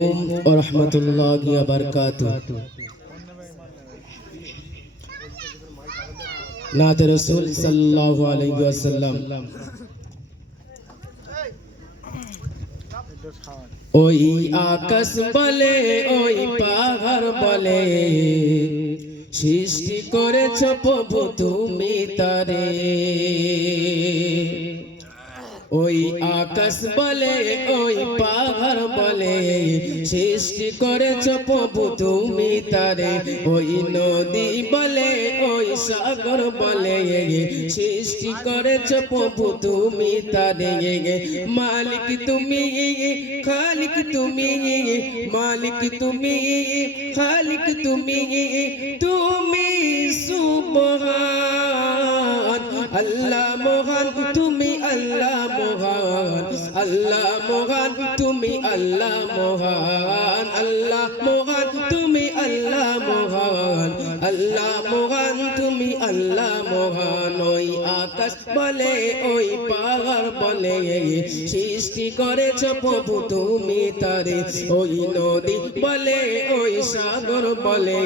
ওরহমতুল্লাহি ওয়া বারাকাতুহু। নাত রাসূল সাল্লাল্লাহু আলাইহি ওয়াসাল্লাম ওই আকাশ বলে ওই পাহাড় বলে সৃষ্টি করেছ প্রভু তুমি তারে। ওই আকাশ বলে ওই পাহাড় বলে সৃষ্টি করেছ প্রভু তুমি তারে। ওই নদী বলে ওই সাগর বলে সৃষ্টি করেছ প্রভু তুমি তারে। মালিক তুমি খালিক তুমি, মালিক তুমি খালিক তুমি, তুমি সুবহান আল্লাহ মহান তুমি আল্লাহ মহান, আল্লাহ মহান তুমি আল্লাহ মহান, আল্লাহ মহান তুমি আল্লাহ মহান, আল্লাহ মহান তুমি আল্লাহ মহান। ওই আকাশ বলে ওই পাহাড় বলে সৃষ্টি করেছ প্রভু তুমি তারে। ওই নদী বলে ওই সাগর বলে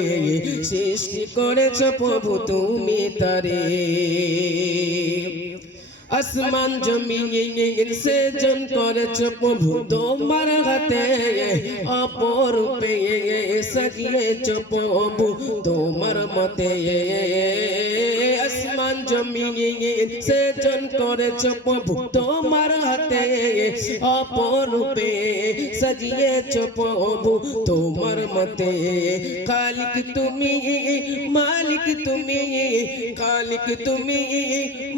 সৃষ্টি করেছ প্রভু তুমি তারে। আসমান জমিন সৃজন করেছ প্রভু তোমার হাতে, অপরূপে সাজিয়েছ প্রভু তোমার মতে। আসমান জমিন সৃজন করেছ প্রভু তোমার হাতে, অপরূপে সাজিয়েছ প্রভু তোমার মতে। খালিক তুমি মালিক তুমি, খালিক তুমি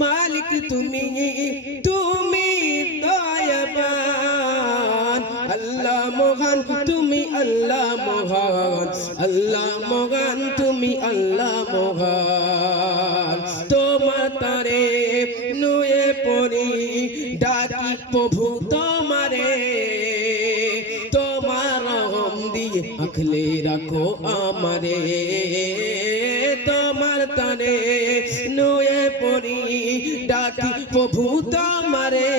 মালিক তুমি, তুমি দয়াবান আল্লাহ মহান তুমি আল্লাহ মহান, আল্লাহ মহান তুমি আল্লাহ মহান। তোমার তারে নুয়ে পড়ি ডাকি প্রভু তোমারে, তোমার রহম দিয়ে আঁকলে রাখো আমারে। তোমার তারে নুয়ে পড়ি ডাকি প্রভু তোমারে,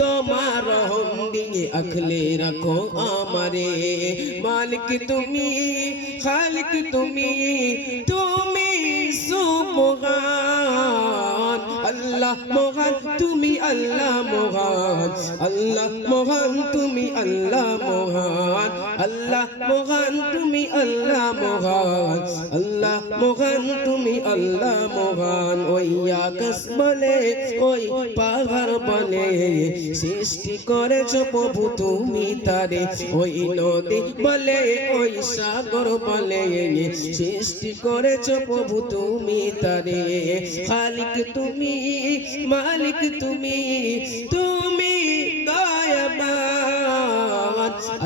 তোমার রহম দিয়ে আঁকলে রাখো আমারে। মালিক তুমি খালিক তুমি, তুমি সুবহান আল্লাহ মহান তুমি আল্লাহ মহান, আল্লাহ মহান তুমি আল্লাহ মহান, আল্লাহ মহান তুমি আল্লাহ মহান, আল্লাহ মহান তুমি আল্লাহ মহান। ওই আকাশ বলে ওই পাহাড় বলে সৃষ্টি করেছ প্রভু তুমি তারে। ওই নদী বলে ওই সাগর বলে সৃষ্টি করেছ প্রভু তুমি তারে। খালিক তুমি মালিক তুমি, তুমি দয়াবান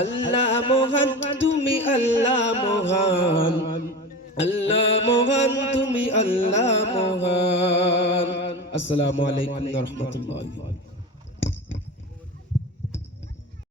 আল্লাহ মহান তুমি আল্লাহ মহান, আল্লাহ মহান তুমি আল্লাহ মহান। আসসালামু আলাইকুম ওয়া রাহমাতুল্লাহি।